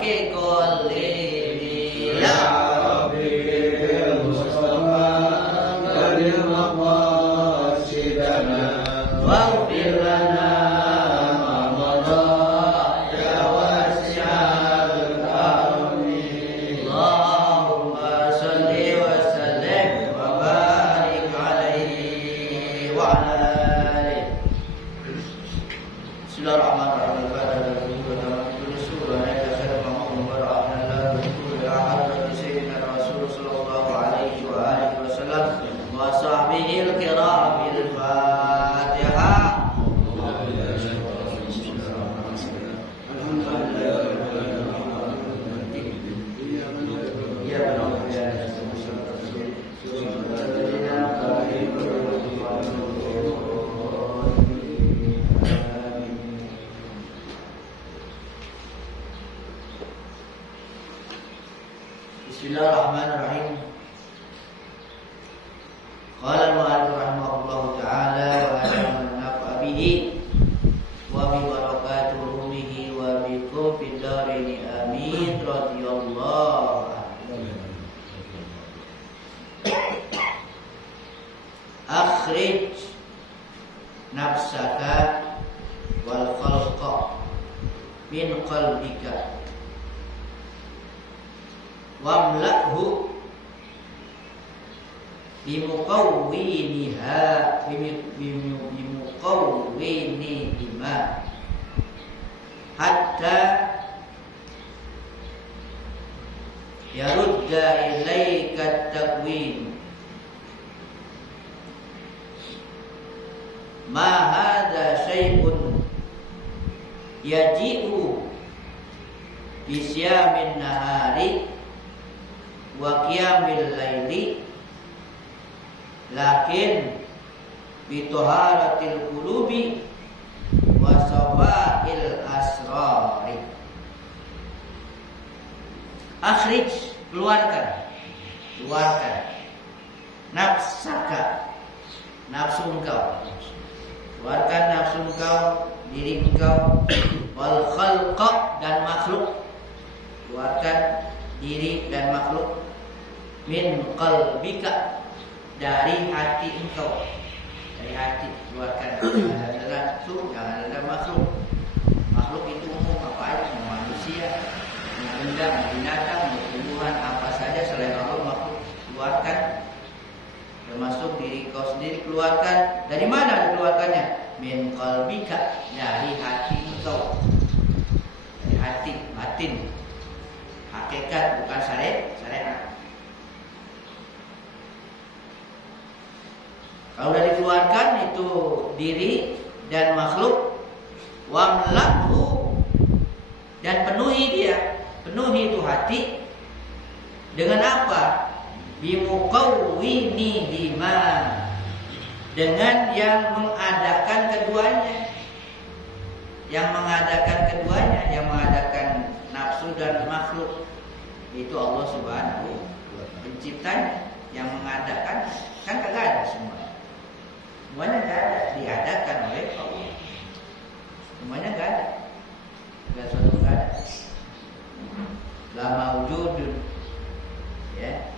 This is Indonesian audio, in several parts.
khalqi kullihi ya Rabbil Mustafa karim maqasidana waghfir lana Bismillahirrahmanirrahim. Qala al-mu'allif rahimahullahu ta'ala wa nafa'a bihi wa bi barakati ulumihi wa bikum fid dharain amin radhiyallahu anhu. Akhrij nafsaka wal khalqa min qalbika wamla'hu bimuqawwinihima hatta yarudda ilaika at-takwin ma hadha syai'un yaji'u bisyamin nahari wa qiyamil laili lakin bi taharatil qulubi wa sawail asrari. Akhrij, keluarkan nafsaka, nafsu engkau, keluarkan nafsu engkau, diri engkau, wal khalqa, dan makhluk, keluarkan diri dan makhluk, min qalbika, dari hati engkau, dari hati keluarkan. Jangan ada nafsu, jangan ada makhluk. Makhluk itu umum, apa aja, manusia, benda, binatang, tumbuhan, apa saja selain Allah makhluk, keluarkan. Termasuk diri kau sendiri keluarkan. Dari mana dikeluarkannya? Min qalbika, dari hati engkau, dari hati, batin, hakikat, bukan syariat. Kalau sudah dikeluarkan itu diri dan makhluk, wamla'hu, dan penuhi itu hati dengan apa? Bimuqawwinihima, dengan yang mengadakan keduanya, yang mengadakan nafsu dan makhluk. Itu Allah Subhanahu penciptanya, yang mengadakan. Kan kagak ada semuanya gak ada, diadakan oleh Allah. Semuanya gak ada, gak suatu gak ada. La mawjudun, ya,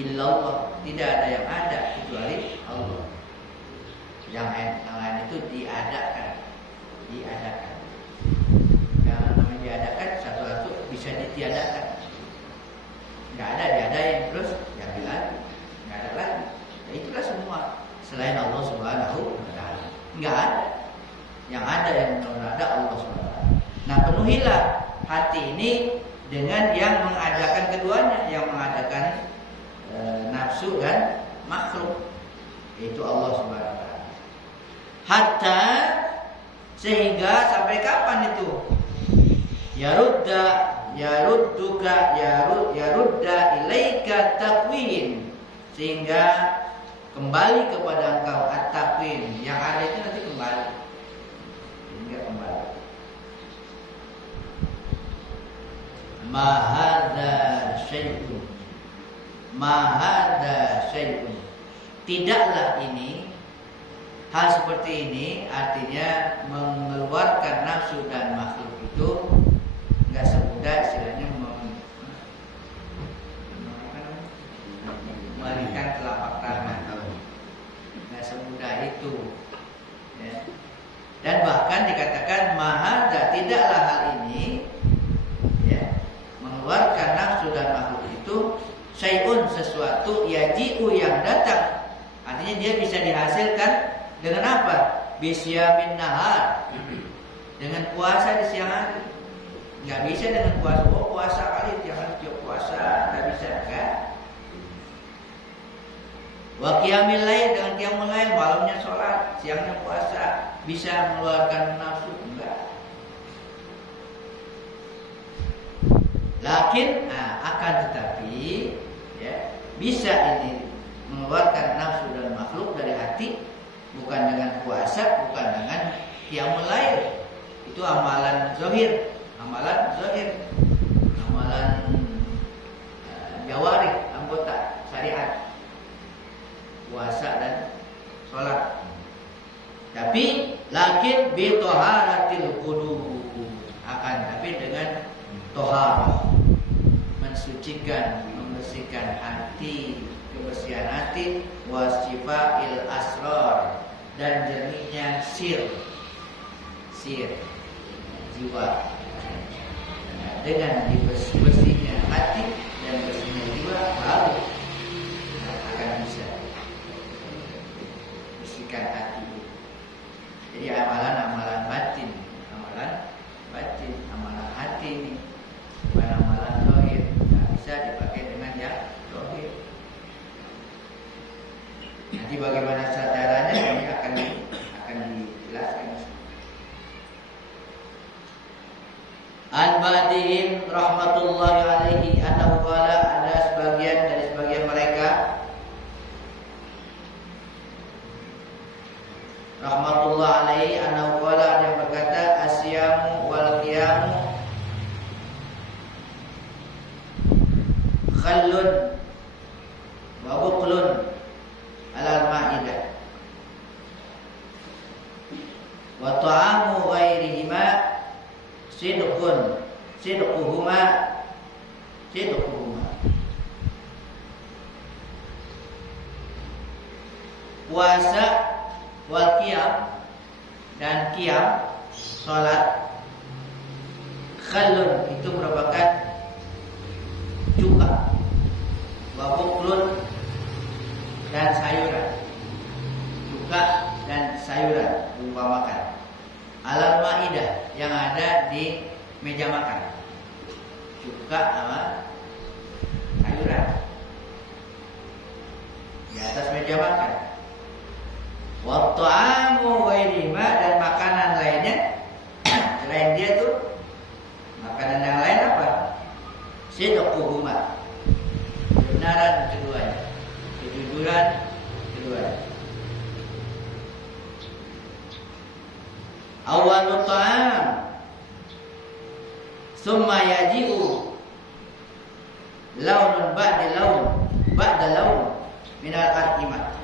illallah, tidak ada yang ada kecuali Allah. Yang lain itu diadakan. Yang namanya diadakan, satu-satu bisa ditiadakan. Gak ada, diadain, terus diambil lagi, gak ada lagi. Nah, itulah semua selain Allah Subhanahu wa ta'ala. Enggak ada. Yang ada, yang ada Allah Subhanahu wa ta'ala. Nah, penuhilah hati ini dengan yang mengadakan keduanya, yang mengadakan nafsu dan makhluk, yaitu Allah Subhanahu wa ta'ala. Hatta, sehingga sampai kapan itu? Yarudda ilaika takwin, sehingga kembali kepada engkau at-takwin, yang ada itu nanti kembali. Hingga kembali. Mahada syai'un. Tidaklah ini, hal seperti ini, artinya mengeluarkan nafsu dan makhluk itu enggak bahkan dikatakan mahada, tidaklah hal ini ya, mengeluarkan nafsu dan makhluk itu syai'un, sesuatu yaji'u yang datang. Artinya dia bisa dihasilkan dengan apa? Bisyamin nahar, dengan puasa di siang hari. Nggak bisa dengan puasa, oh puasa kali tiap hari tiap puasa, nggak bisa kan? Wa qiyamil lail, dengan qiyamul lail, malamnya sholat, siangnya puasa, bisa mengeluarkan nafsu? Enggak. Lakin akan tetapi ya, bisa ini mengeluarkan nafsu dan makhluk dari hati, bukan dengan puasa, bukan dengan qiyamul lail. Itu amalan zahir, amalan jawarih, anggota syariat, puasa dan sholat. Tapi lakin bi taharatil qulub, akan tapi dengan toharah, mensucikan, membersihkan hati, kebersihan hati, wasifa'il asrar, dan jernihnya sir jiwa. Dengan bersihnya hati dan bersihnya jiwa, baru akan bisa bersihkan hati. Jadi amalan batin, amalan hati ini, bukan amalan zahir. Nggak bisa dipakai dengan yang zahir. Nanti bagaimana caranya ini akan dijelaskan. An-Badiin rahmatullahi alaihi annahu qala, ada sebagian mereka rahmatullah alaihi annahu qala, yang berkata asyamu wal qiyamu khallun wa buqlun alal ma'idah wa ta'amu ghairihima sidquhuma. Puasa wal qiyam dan qiyam, salat, khallun itu merupakan cuka, wa buqlun dan sayuran, cuka dan sayuran berupa makan, alal maidah yang ada di meja makan, cuka sama sayuran di atas meja makan. Wa ta'amu ghairihima, dan makanan lainnya selain dia tuh, makanan yang lain apa? Sidquhuma, kebenaran keduanya, kejujuran keduanya. Awalu ta'am summa yaji'u launun ba'da laun minal arqimat.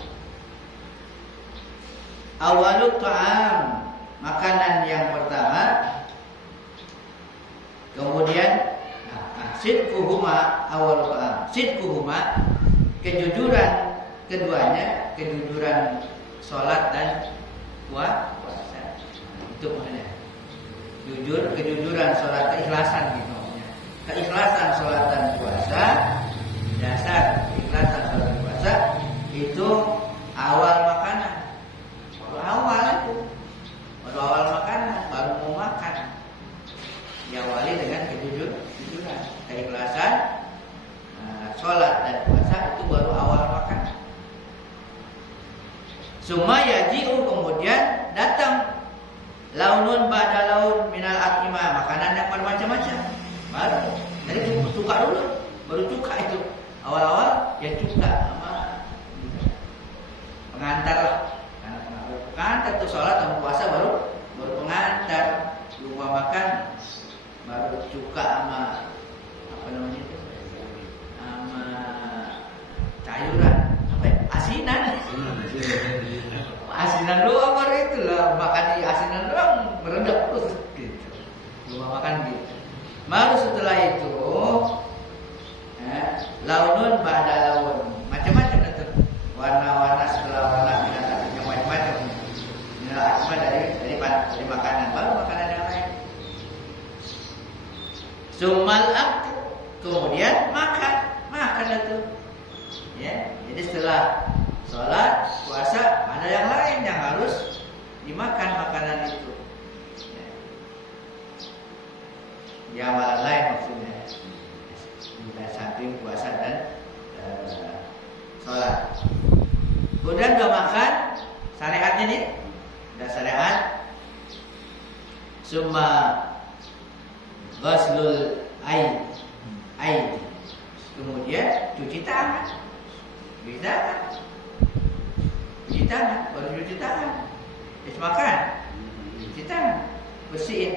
Awalu ta'am, makanan yang pertama, kemudian sidquhuma, awalu ta'am, sidquhuma, kejujuran keduanya, kejujuran sholat dan puasa. Itu maksudnya jujur, kejujuran sholat, keikhlasan gitu maksudnya. Keikhlasan sholat dan puasa, dasar keikhlasan sholat dan puasa itu awal makanan. Baru awal makanan, baru mau makan, diawali dengan kejujuran, keikhlasan, sholat dan puasa itu baru awal makanan. Summa yaji'u, kemudian datang launun ba'da laun minal at'imah, makanan yang bermacam-macam. Baru dari cuka dulu, baru cuka itu. Awal-awal ya cuka sama pengantar lah. Pengantar tuh sholat sama puasa baru pengantar. Lupa makan baru cuka sama apa namanya itu? Sama sayuran, apa ya? Asinan doang baru itu lah, makan di asinan doang merendah terus gitu. Lupa makan gitu. Baru setelah itu launun ba'da laun, macam-macam itu. Warna-warna setelah warna binatang yang macam-macam. Inilah asma dari dari makanan, baru makanan yang lain. Summal akl, kemudian makan itu. Ya, jadi setelah sholat, puasa, ada yang lain yang harus dimakan makanan itu. Ya, amalan lain maksudnya. Dari samping puasa dan sholat. Kemudian udah makan, syariatnya nih, udah syariat. Summa ghaslul aid. Kemudian cuci tangan. Cuci tangan, baru cuci tangan. Habis makan, cuci tangan, bersihin.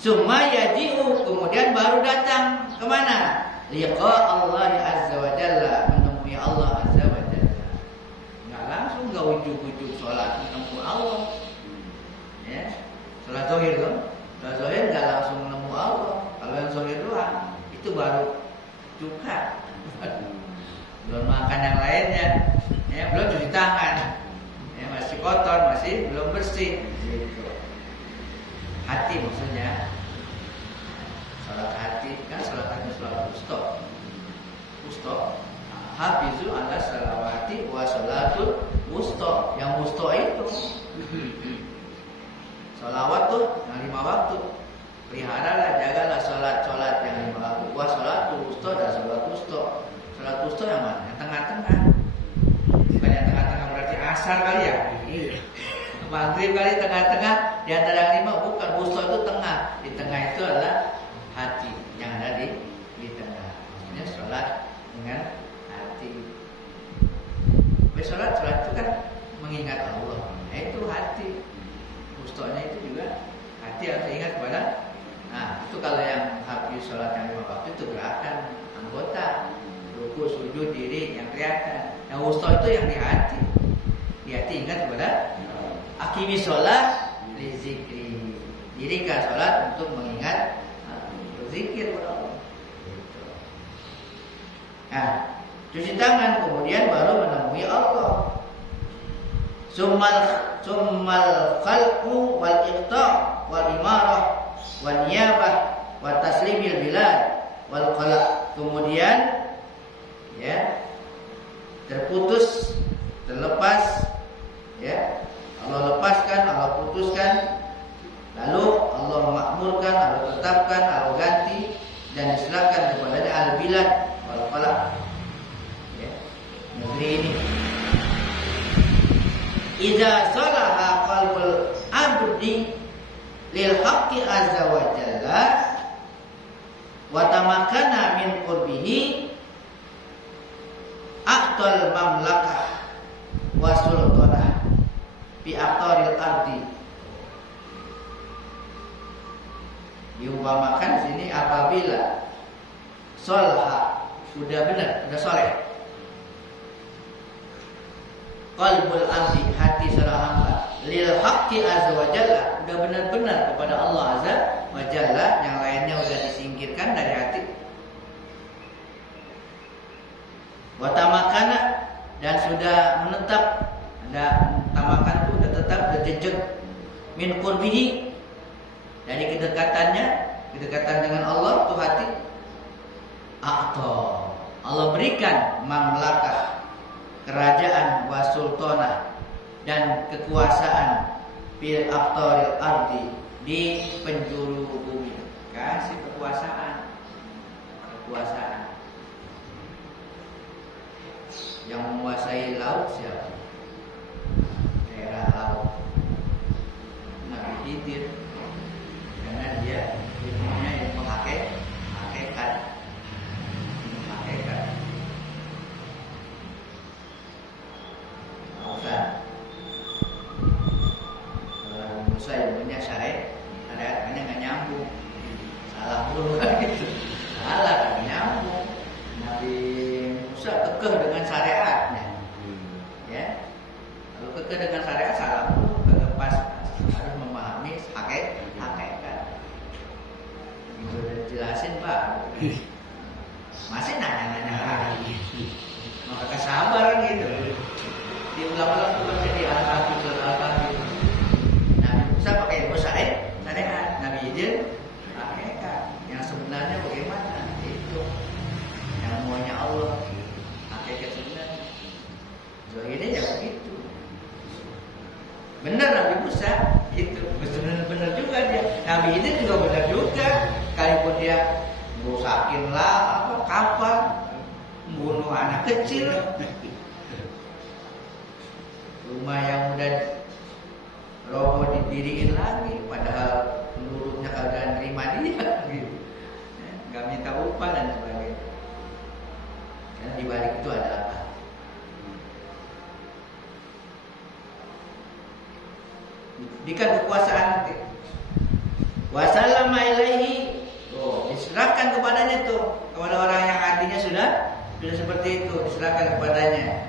Summa yaji'u, kemudian baru datang kemana? Liqa Allah azza wa jalla, menemui Allah azza wa jalla. Nggak langsung, nggak ujuk-ujuk sholat menemui Allah. Ya, sholat zahir tuh, sholat zahir nggak langsung menemui Allah. Kalau yang zahir doang, itu baru cuka. Belum makan yang lainnya, ya, belum cuci tangan, ya, masih kotor, masih belum bersih. Gitu. Hati maksudnya, sholat hati kan, sholat hati sholat wusta. Hafizu ala salawati wa sholatul wusta. Yang wusta itu sholawat tuh yang 5 waktu. Peliharalah, jagalah sholat yang 5 waktu. Wa sholatul wusta dan sholat wusta. Sholat wusta yang mana? Yang tengah-tengah. Bukan yang tengah-tengah berarti asar kali ya? Maghrib kali tengah-tengah di antara yang 5, bukan. Wusta itu tengah. Di tengah itu adalah hati yang ada di tengah. Maksudnya sholat dengan hati. Sholat itu kan mengingat Allah. Nah, itu hati. Wustanya itu juga hati harus ingat kepada. Nah, itu kalau yang habis sholat yang 5 waktu itu gerakan anggota, ruku, sujud, diri yang kelihatan. Yang wusta itu yang di hati. Di hati ingat kepada akimi sholat li zikri. Dirikan sholat untuk mengingat, berzikir kepada Allah. Nah, cuci tangan kemudian baru menemui Allah. Summal khalqu wal iqta' wal imarah wan niyabah wa taslimil bilad wal qala'. Kemudian ya, terputus, terlepas, ya, Allah lepaskan, Allah putuskan, lalu Allah makmurkan, Allah tetapkan, Allah ganti dan diserahkan kepadanya al-bilad wal qala', ya, negeri ini. Idza salaha qalbul abdi lil haqqi azza wa jalla wa tamakkana min qurbihi aqtal mamlakah wa sultanah fi aqtaril ardi. Diumpamakan di sini apabila solha sudah benar, sudah soleh, qalbul abdi, hati seorang hamba, lil haqqi azza wa jalla, udah benar-benar kepada Allah azza wa jalla, yang lainnya udah disingkirkan dari hati. Wa tamakana, dan sudah menetap, ada tamakan itu udah tetap, udah jejak, min qurbihi, dari kedekatannya, kedekatan dengan Allah itu hati. A'ta, Allah berikan mamlakah, kerajaan, wa sultanah, dan kekuasaan, fil aqtaril ardi, di penjuru bumi. Kasih kekuasaan. Yang menguasai laut siapa? Daerah laut Nabi Khidir, karena dia ilmunya ilmu hakikat. Kalau Musa ilmunya syariatnya nggak nyambung, salah dulu kan gitu, salah kan nyambung. Nabi Musa kekeh dengan syariatnya, ya. Kalau kekeh dengan syariat salah dulu, kagak pas, harus memahami hakikat. Itu udah jelasin Pak, masih nanya lagi, maka sabar gitu. Diulang-ulang tuh jadi al-hafizul Benar Nabi Musa itu benar juga dia. Nabi itu juga benar juga. Kalaupun dia merusakin lah kapal, membunuh anak kecil, rumah yang udah roboh didiriin lagi, padahal penduduknya kagak nerima dia, gitu. Nggak minta upah dan sebagainya. Dan di balik itu ada apa? Diberikan kekuasaan nanti. Wasallama ilaihi, diserahkan kepadanya tuh, kepada orang yang hatinya sudah seperti itu, diserahkan kepadanya.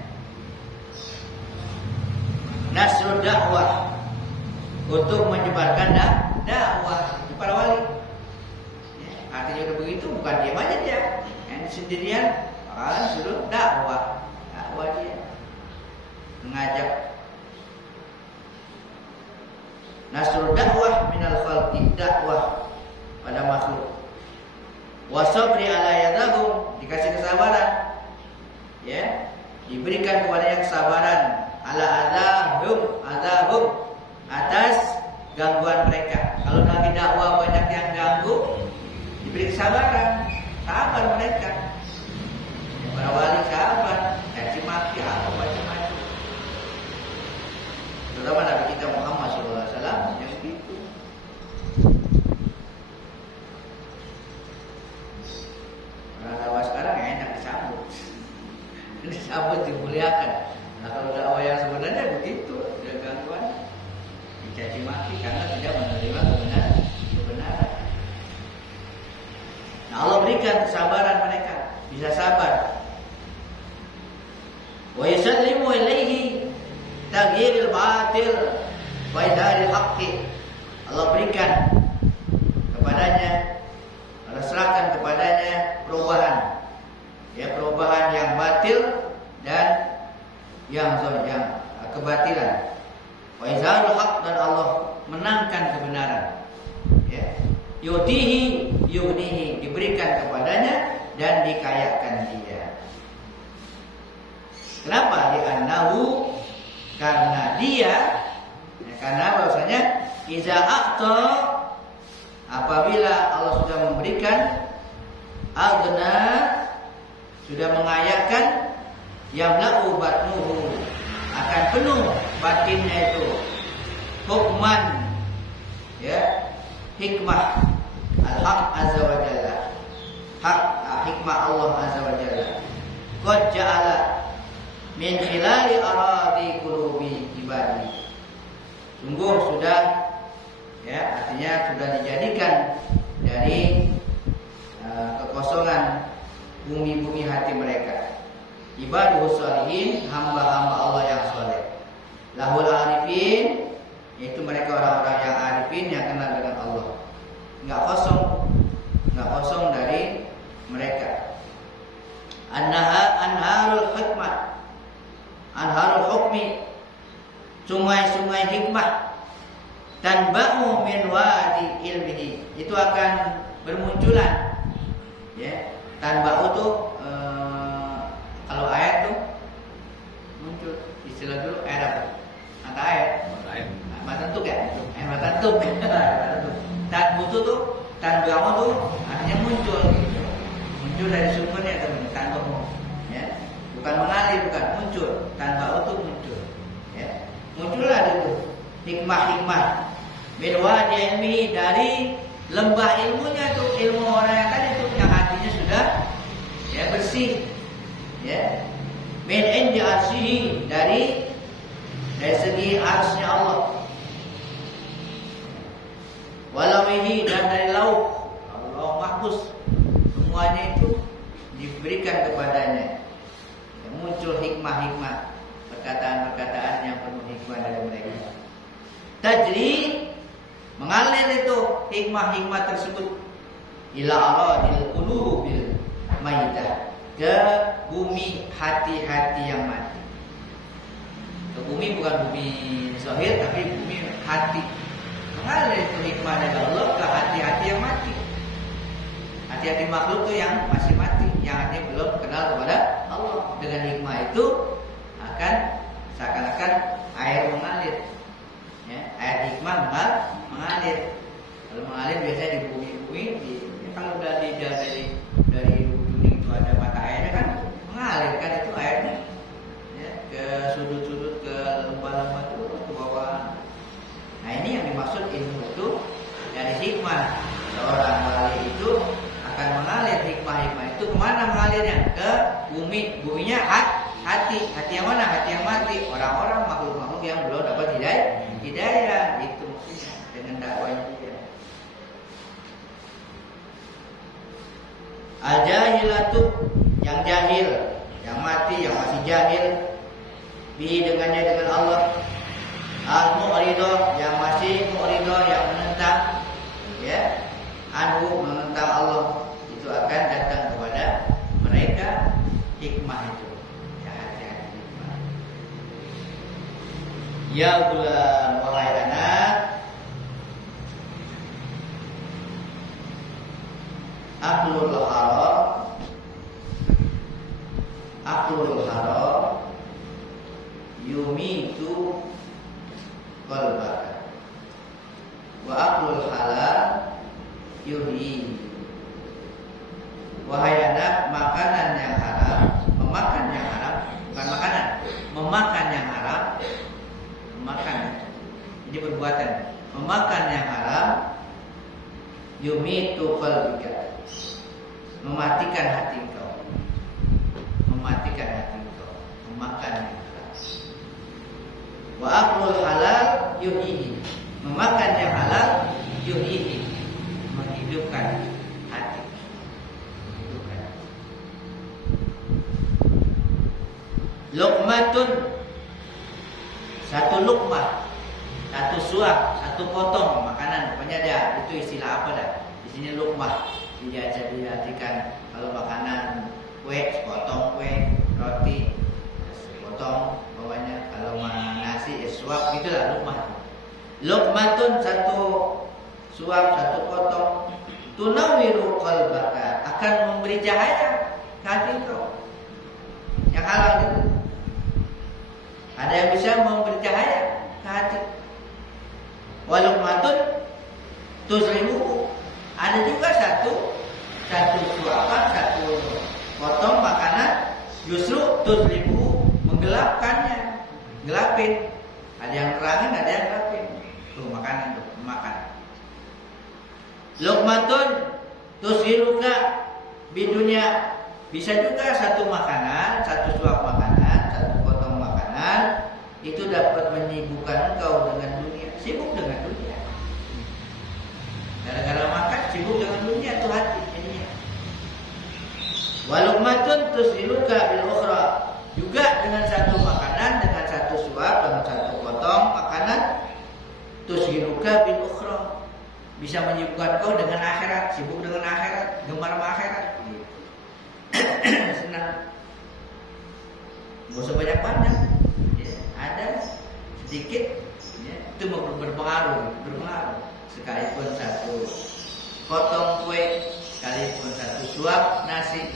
Nasrul dakwah, untuk menyebarkan dakwah itu para wali. Ya, artinya udah begitu, bukan diam aja dia, yang sendirian, maka suruh dakwah dia, mengajak. Nasrul dakwah minal khalqi, dakwah pada makhluk. Wasabri ala yadahum, dikasih kesabaran, ya, diberikan kepadanya kesabaran ala adahum, atas gangguan mereka. Kalau lagi dakwah banyak yang ganggu, diberi kesabaran, sabar mereka. Para wali sabar, caci maki apa macam-macam. Terutama Nabi kita Muhammad SAW yang begitu. Orang dakwah sekarang ya enak disambut, dimuliakan. Nah kalau dakwah yang sebenarnya begitu, ada gangguan, dicaci maki karena tidak menerima kebenaran. Nah Allah berikan kesabaran mereka, bisa sabar. Wa yusallimu ilaihi taghyiril batil wa idharil haqqi. Allah berikan kepadanya, Allah serahkan kepadanya perubahan, ya, perubahan yang batil dan yang kebatilan. Wa izharul haqq, dan Allah menangkan kebenaran. Ya. Yughnihi, diberikan kepadanya dan dikayakan dia. Kenapa? Li'annahu, karena dia, ya, karena bahwasanya iza a'ta, apabila Allah sudah memberikan, aghna, sudah mengayakan, yamla'u batnuhu, akan penuh batinnya itu, hukman, ya, hikmah al-haq azza wa jalla, hak, hikmah Allah azza wa jalla. Qad ja'ala min khilali aradi qulubi ibadi, sungguh sudah, ya, artinya sudah dijadikan dari kekosongan bumi-bumi hati mereka. Ibaduh sholihin, hamba-hamba Allah yang soleh. Lahul arifin, yaitu mereka orang-orang yang arifin, yang kenal dengan Allah. Enggak kosong dari mereka. Anharul hikmah, anharul hukmi, sungai-sungai hikmah, tanba'u min wadi ilmihi, itu akan bermunculan, ya. Tanba'u tuh kalau ayat tuh muncul, istilah dulu air apa? Angka air. Matantuk ya? Matantuk. Tanbu tuh tanba'u tuh artinya muncul gitu. Muncul dari sumbernya teman, tanba'u, ya. Bukan mengalir, bukan, muncul. Tanba'u tuh muncul, ya. Muncullah itu hikmah-hikmah min wadi ilmi, dari lembah ilmunya tuh, ilmu orang yang tadi tuh, yang hatinya sudah, ya, bersih, ya, min indi arsyhi, dari segi arsy Allah, walawihi, dan dari lauh Allah mahfuz, semuanya itu diberikan kepadanya, ya, muncul hikmah-hikmah, perkataan-perkataan yang penuh hikmah dari mereka. Tajri, mengalir itu hikmah-hikmah tersebut ila aradil qulubil maidah, ke bumi hati-hati yang mati. Ke bumi bukan bumi zahir, tapi bumi hati. Mengalir itu hikmah dari Allah ke hati-hati yang mati. Hati-hati makhluk itu yang masih mati, yang artinya belum kenal kepada Allah. Dengan hikmah itu akan seakan-akan air mengalir, mengalir. Kalau mengalir biasanya di bumi-bumi, kalau dari ujung itu ada mata airnya kan mengalir kan itu airnya ya, ke sudut-sudut, ke lembah-lembah itu ke bawah. Nah ini yang dimaksud ilmu itu dari hikmah. Seorang wali itu akan mengalir hikmah itu kemana mengalirnya? Ke bumi. Buminya hati yang mana? Hati yang mati. Orang-orang makhluk-makhluk yang belum dapat hidayah itu maksudnya dengan dakwahnya dia. Al-jahilatu yang jahil, yang mati, yang masih jahil, bi dengannya dengan Allah. Al-mu'ridah yang masih mu'ridah, yang menentang, ya, anhu menentang Allah, itu akan datang kepada mereka hikmah itu. Ya, hati-hati hikmah. Ya gulam wahai anak, aklul haram yumitu qalbaka wa aklul halal yuhyi. Wahai anak, makanan yang haram, memakan yang haram, bukan makanan, memakan yang haram, memakan, ini perbuatan, memakan yang haram, yumitu qalbika, mematikan hati engkau, mematikan hati engkau, memakan yang haram. Wa aklul halal yuhyi, memakan yang halal yuhyi, menghidupkan hati, menghidupkan. Luqmatun, satu luqmah, satu suap, satu potong makanan, pokoknya ada itu istilah apa dah? Di sini luqmah, tidak diartikan kalau makanan kue, sepotong kue, roti, sepotong, bawahnya kalau nasi, suap, gitulah luqmah. Luqmatun satu suap, satu potong, tunawiru qalbaka, akan memberi cahaya ke hati kau. Yang halal itu. Ada yang bisa memberi cahaya ke hati. Waluqmatun tuzlimu, ada juga satu suapan, satu potong makanan justru tuzlimu, menggelapkannya, gelapin. Ada yang terangin, ada yang gelapin. Tuh makanan tuh, makan. Luqmatun tushiruka bidunya, bisa juga satu makanan, satu suap makanan, satu potong makanan itu dapat menyibukkan engkau dengan dunia, sibuk dengan dunia. Gara-gara makan sibuk dengan dunia tuh hati jadinya. Waluqmatun tushiruka bil ukhra, juga dengan satu makanan, dengan satu suap, dengan satu potong makanan, tushiruka bil ukhra, bisa menyibukkan kau dengan akhirat, sibuk dengan akhirat, gemar sama akhirat. Senang. Gak usah banyak-banyak, ya, ada sedikit, ya, itu berpengaruh. Sekalipun satu potong kue, sekalipun satu suap nasi,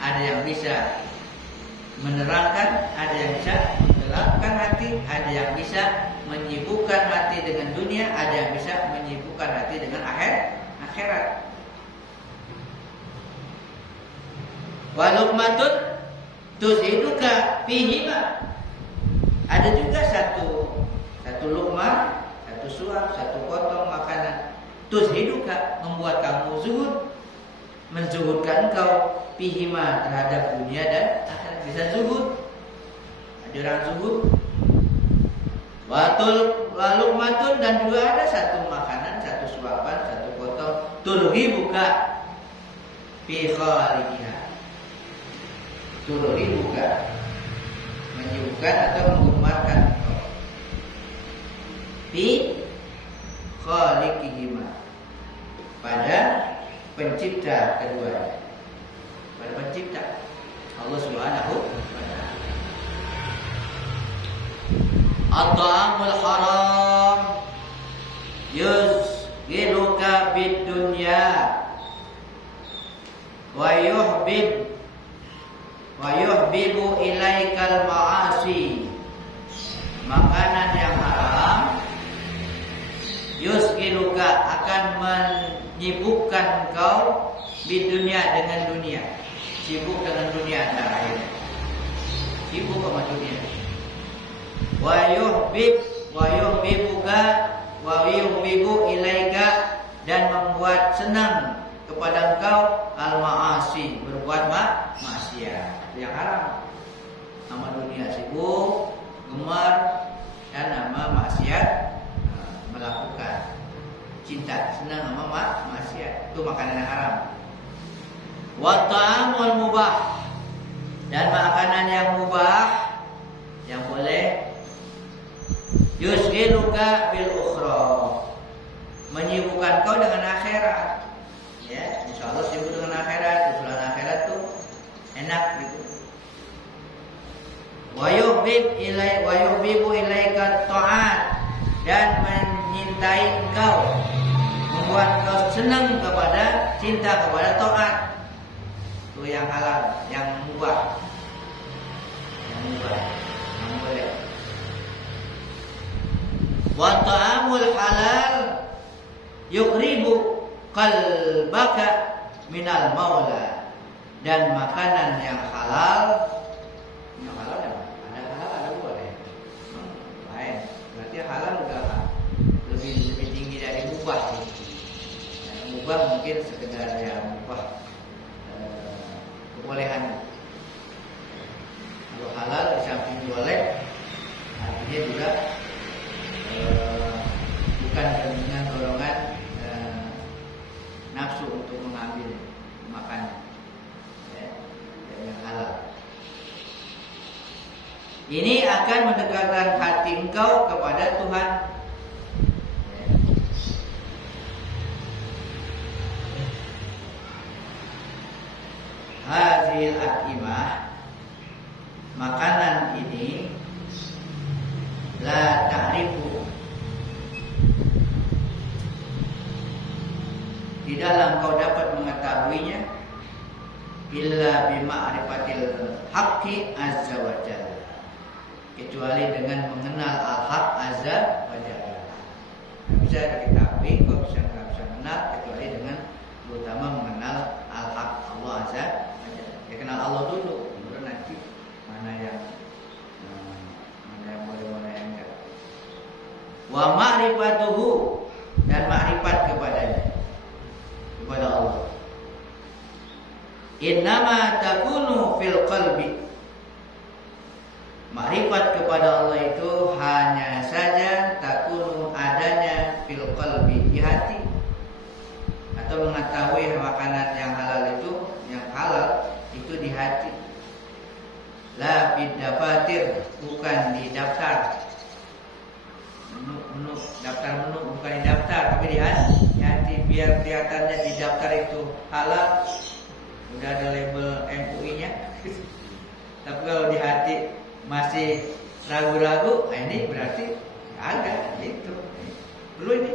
ada yang bisa menerangkan, ada yang bisa menggelapkan hati, ada yang bisa menyibukkan hati dengan dunia, ada yang bisa menyibukkan hati dengan akhirat. Waluqmatun tuziduka fihima, ada juga satu luqmah, satu suap, satu potong makanan, tuziduka, membuat kamu zuhud, menzuhudkan engkau fihima, terhadap dunia dan akhirat, bisa zuhud. Ada orang zuhud. Waluqmatun, dan juga ada satu makanan, satu suapan, satu potong, turhibuka fi khaliqiha, turhibuka, menyibukkan atau menggemarkan engkau fi khaliqihima, pada pencipta keduanya, pada pencipta Allah Subhanahu wa ta'ala. At-ta'amul haram yuzhiruka bid dunya wa yuhbibu ilaikal ma'asi. Makanan yang haram Yushghiluka akan menyibukkan engkau di dunia dengan dunia. Sibuk dengan dunia antara lain. Sibuk sama dunia. Wa yuhibbuka wa yuhibbu ilaika, dan membuat senang kepada engkau al-ma'asi, berbuat maksiat yang haram. Nama dunia sibuk, gemar, dan nama maksiat melakukan. Cinta, senang sama maksiat, itu makanan yang haram. Wa ta'amul mubah, dan makanan yang mubah yang boleh. Yushghiluka bil ukhra, menyibukkan kau dengan akhirat. Ya, insyaallah sibuk dengan akhirat, urusan akhirat tuh enak gitu. Wa yuhibbu ilaika ta'at, dan menyintai engkau, membuat engkau senang kepada, cinta kepada taat. Itu yang halal, yang mubah. Yang mubah, yang boleh. Wa ta'amul halal yuqribu qalbaka minal maula, dan makanan yang halal. Yang halal ada halal, ada boleh. Lain. Berarti halal udah lebih tinggi dari mubah. Yang mubah mungkin sekedar yang mubah kebolehan. Kalau halal di samping boleh, artinya juga bukan dengan dorongan nafsu untuk mengambil makan, ya, yang halal. Ini akan mendekatkan hati engkau kepada Tuhan. Hazil akimah, makanan ini la ta'rifu, tidaklah engkau dapat mengetahuinya illa bima'rifatil haqqi azza wa jalla, kecuali dengan mengenal al-haq azza wa jalla. Bisa diketahui, kau nggak bisa mengenal kecuali dengan terutama mengenal al-haq Allah azza wa jalla. Ya, kenal Allah dulu, baru nanti mana yang boleh, mana yang enggak. Wa ma'rifatuhu, dan ma'rifat kepadanya, kepada Allah. Innama takunu fil qalbi, makrifat kepada Allah itu hanya saja takunu adanya fil qalbi, di hati. Atau mengetahui makanan yang halal itu, yang halal itu di hati. La bid dafatir, bukan di daftar. Menu daftar menu bukan di daftar, tapi di hati. Biar kelihatannya di daftar itu halal, udah ada label MUI-nya. Tapi kalau di hati masih ragu-ragu, nah ini berarti ada gitu. Perlu ini.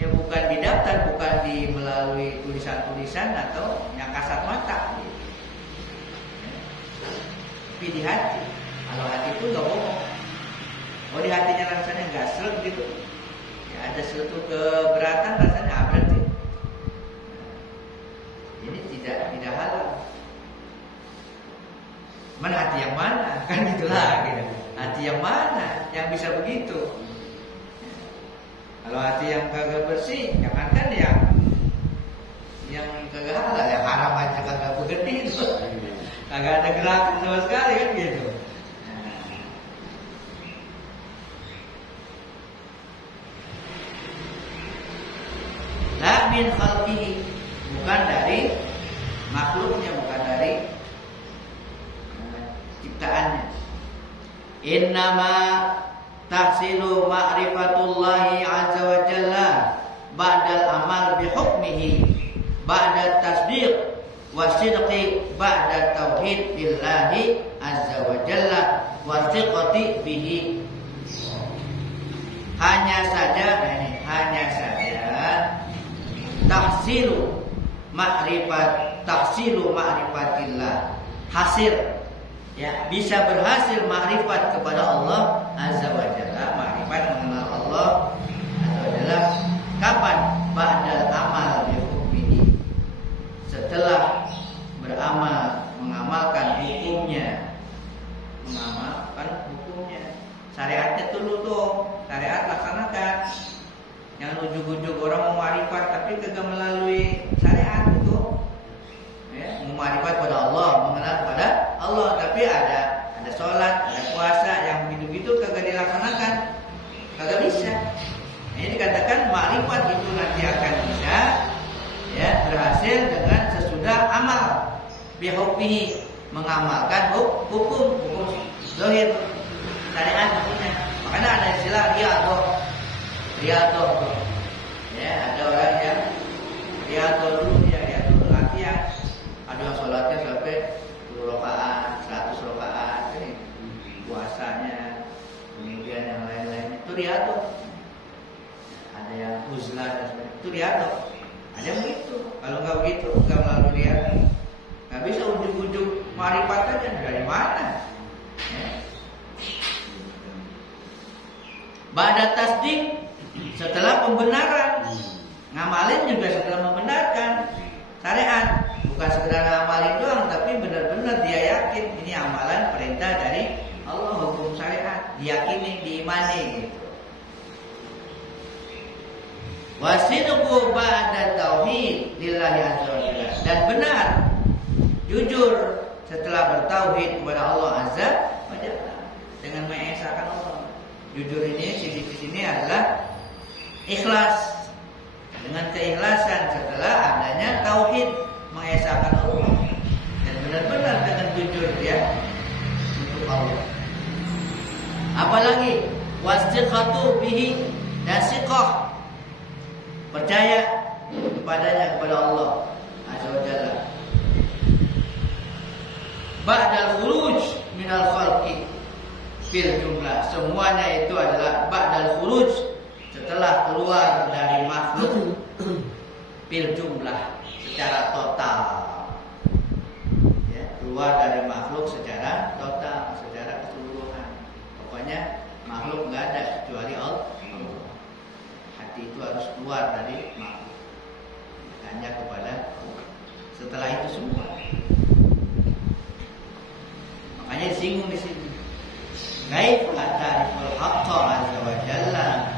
Ya bukan di daftar, bukan di melalui tulisan-tulisan atau yang kasat mata. Gitu. Tapi di hati. Kalau hati itu nggak bohong. Oh, di hatinya rasanya nggak seret gitu. Ya, ada suatu keberatan rasanya, berarti ini tidak halal. Mana hati yang mana? Kan itulah gitu. Hati yang mana yang bisa begitu? Kalau hati yang kagak bersih, jangankan yang kagak halal, yang haram aja kagak begitu itu. Kagak ada gerakan sama sekali kan gitu. La min khalqihi, bukan dari makhluknya, bukan dari ciptaannya. Innama tahsilu ma'rifatullahi azza wa jalla ba'dal amal bihukmihi ba'da tasdiq wa sidqi ba'da tauhid billahi azza wa jalla wa thiqati bihi. Hanya saja tahsilu ma'rifatillah, hasil, ya, bisa berhasil ma'rifat kepada Allah azza wa jalla, ma'rifat mengenal Allah azza wa jalla, Jangan ujuk-ujuk orang mau marifat tapi kagak melalui syariat itu. Ya, mau marifat pada Allah, mengenal pada Allah, tapi ada sholat, ada puasa yang begitu-begitu kagak dilaksanakan, kagak bisa. Ini dikatakan marifat itu nanti akan bisa ya berhasil dengan sesudah amal bihukmihi, mengamalkan hukum zahir syariat maksudnya. Makanya ada istilah riyadhah. Ya, ada orang yang riyadhah dulu, dia riyadhah latihan. Ada yang sholatnya sampai 10 rakaat, 100 rakaat, ini puasanya, kemudian yang lain-lainnya itu riyadhah. Ada yang uzlah dan sebagainya, itu riyadhah. Ada yang begitu. Kalau nggak begitu, nggak melalui riyadhah. Nggak bisa ujuk-ujuk marifat aja, dari mana? Ya. Ba'da tasdik, setelah pembenaran, ngamalin juga setelah membenarkan syariat, bukan sekedar ngamalin doang, tapi benar-benar dia yakin ini amalan perintah dari Allah, hukum syariat, diyakini, diimani gitu. Wasidqu ba'da tauhid lillahi azza wa jalla, dan benar, jujur setelah bertauhid kepada Allah azza wa jalla dengan mengesahkan Allah. Jujur ini di sini adalah ikhlas, dengan keikhlasan setelah adanya tauhid, mengesahkan Allah dan benar-benar dengan jujur dia untuk Allah. Apalagi wasdiqatu bihi, dan siqah, percaya kepadanya, kepada Allah azza wa jalla. Ba'dal khuruj minal khalqi fil jumlah, semuanya itu adalah ba'dal khuruj, setelah keluar dari makhluk, fil jumlah, secara total. Ya, keluar dari makhluk secara total, secara keseluruhan. Pokoknya makhluk nggak ada kecuali Allah. Hati itu harus keluar dari makhluk, hanya kepada Allah. Setelah itu semua, makanya disinggung di sini. Kaifa ta'riful haqqa azza wa jalla,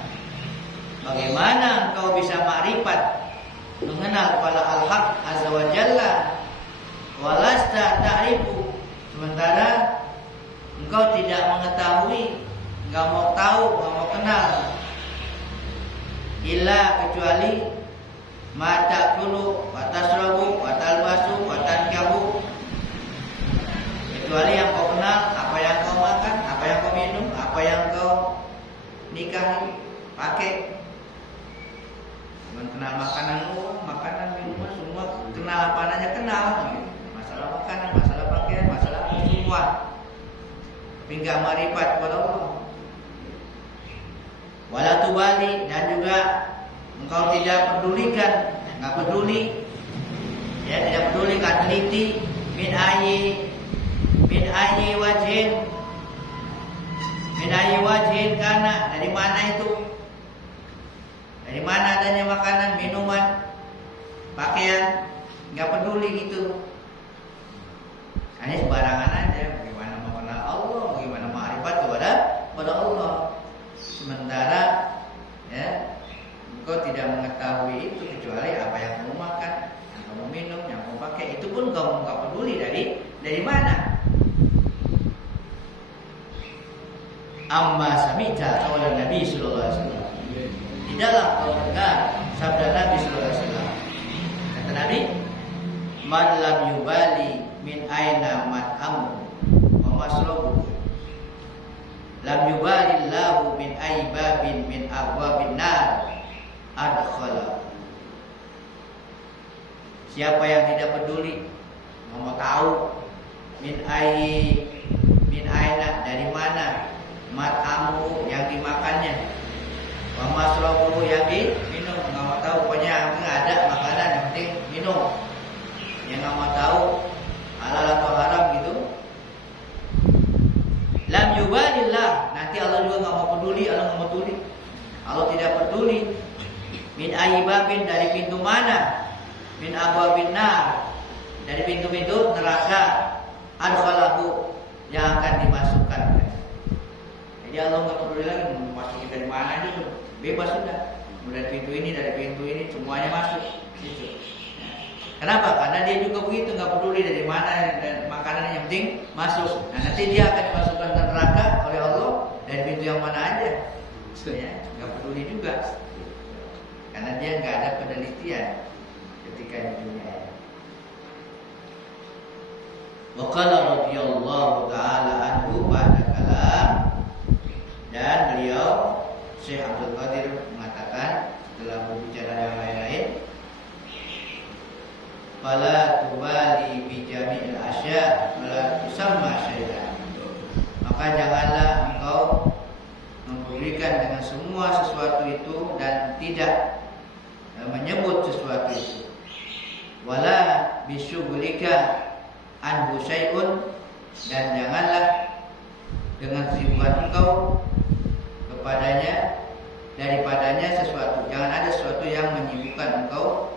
bagaimana engkau bisa makrifat, mengenal kepada al-haq azza wa jalla, walasta ta'rifu, sementara engkau tidak mengetahui, enggak mau tahu, enggak mau kenal, illa kecuali ma ta'kulu wa tasrabu wa talbasu wa tankahu, kecuali yang kau kenal, apa yang kau makan, apa yang kau minum, apa yang kau nikahi, pakai. Kenal makanan lu, makanan minuman semua, kenal apa aja kenal. Masalah makanan, masalah pakaian, masalah semua. Tapi enggak marifat kepada Allah. Wala tubali, dan juga engkau tidak pedulikan, enggak peduli. Ya, tidak peduli, enggak teliti min ayyi wajhin kana, dari mana itu? Dari mana adanya makanan, minuman, pakaian, nggak peduli gitu. Hanya sembarangan aja. Bagaimana mau kenal Allah, bagaimana ma'rifat kepada Allah. Sementara ya, engkau tidak mengetahui itu kecuali apa yang kamu makan, yang kamu minum, yang kamu pakai. Itu pun kamu nggak peduli dari mana. Amma samita qaulan Nabi sallallahu alaihi wasallam, di dalam kau dengar sabda Nabi sallallahu alaihi wasallam. Kata Nabi, man lam yubali min aina mat'amu wa masrabu, lam yubali lahu min aibabin min abwabin nar adkhala. Siapa yang tidak peduli, mau tahu min aina, dari mana, mat'amu, yang dimakannya, wa masrabu, yang diminum, nggak mau tahu. Pokoknya yang penting ada makanan, yang penting minum, yang nggak mau tahu halal atau haram gitu. Lam yubalillah, nanti Allah juga nggak mau peduli. Allah nggak mau peduli, Allah tidak peduli. Min aibabin, dari pintu mana, min abwabin nar, dari pintu-pintu neraka, adkhalahu, yang akan dimasukkan. Jadi Allah nggak peduli lagi mau masukin dari mana aja, bebas sudah. kemudian pintu ini, dari pintu ini semuanya masuk gitu. Kenapa? Karena dia juga begitu, nggak peduli dari mana dan makanan, yang penting masuk. Nah, nanti dia akan dimasukkan ke neraka oleh Allah dari pintu yang mana aja, ya, nggak peduli juga, karena dia nggak ada penelitian ketika di dunia. Wa qala radhiyallahu taala anhu ba'da kalam, dan beliau Syekh Abdul Qadir mengatakan setelah berbicara yang lain-lain, fala tubali bi jami'il asya wala tusamma syai'an. Maka janganlah engkau mempedulikan dengan semua sesuatu itu dan tidak menyebut sesuatu itu. Wala bisyughlika anhu syai'un, dan janganlah dengan kesibukan engkau kepadanya, daripadanya sesuatu. Jangan ada sesuatu yang menyibukkan engkau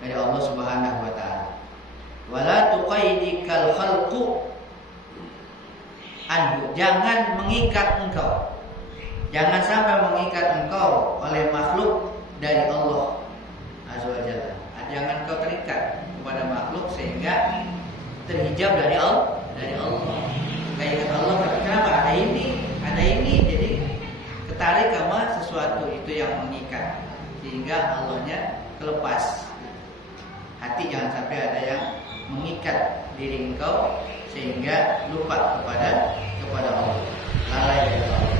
dari Allah Subhanahu wa taala. Wala tuqaidikal khalqu anhu, jangan mengikat engkau. Jangan sampai mengikat engkau oleh makhluk dari Allah Azza wa Jalla. Jangan engkau terikat kepada makhluk sehingga terhijab dari Allah. Kayak Allah, kenapa ada ini, jadi ketarik sama sesuatu itu yang mengikat sehingga Allahnya terlepas. Hati jangan sampai ada yang mengikat diri engkau sehingga lupa kepada Allah, lalai kepada Allah.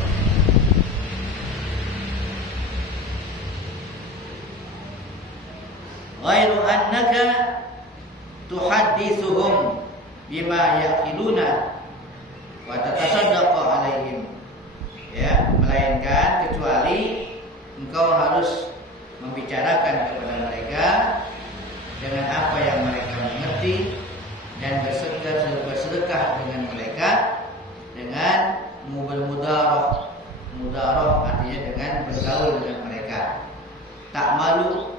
Ghairu annaka tuhaddithuhum bima yaqiluna wa tatasaddaqu alaihim, ya, melainkan kecuali engkau harus membicarakan kepada mereka dengan apa yang mereka mengerti dan bersedekah dengan mereka dengan mudarah. Mudarah artinya dengan bergaul dengan mereka. Tak malu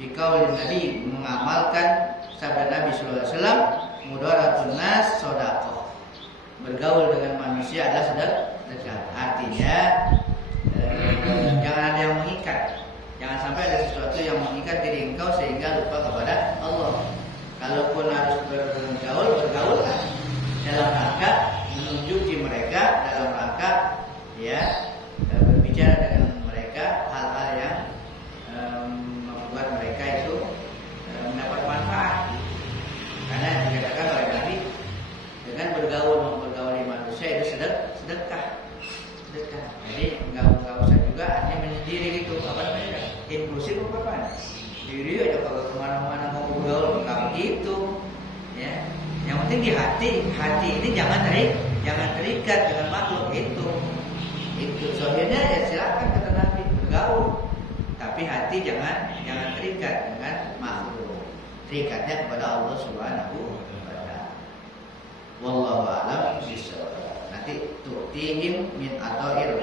biqaulin Nabi, mengamalkan sabda Nabi sallallahu alaihi wasallam, mudaratun nas shadaqah. Bergaul dengan manusia adalah sedekah. Artinya jangan ada yang mengikat. Jangan sampai ada sesuatu yang mengikat diri engkau sehingga lupa kepada Allah. Kalaupun harus bergaullah dalam rangka menunjuki mereka, dalam rangka ya berbicara dengan mereka hal-hal yang membuat mereka itu mendapat manfaat. Karena dikatakan oleh Nabi, dengan mempergauli manusia itu sedekah. Jadi nggak usah juga hanya menyendiri gitu, apa namanya, inklusif apa? Diri aja kalau kemana-mana mau bergaul nggak begitu, ya. Yang penting di hati ini jangan terikat dengan makhluk itu. Soalnya ya silakan kata Nabi bergaul, tapi hati jangan terikat dengan makhluk. Terikatnya kepada Allah Subhanahu wa taala. Wallahu a'lam bishawab. Nanti tu'tihim min ata'ir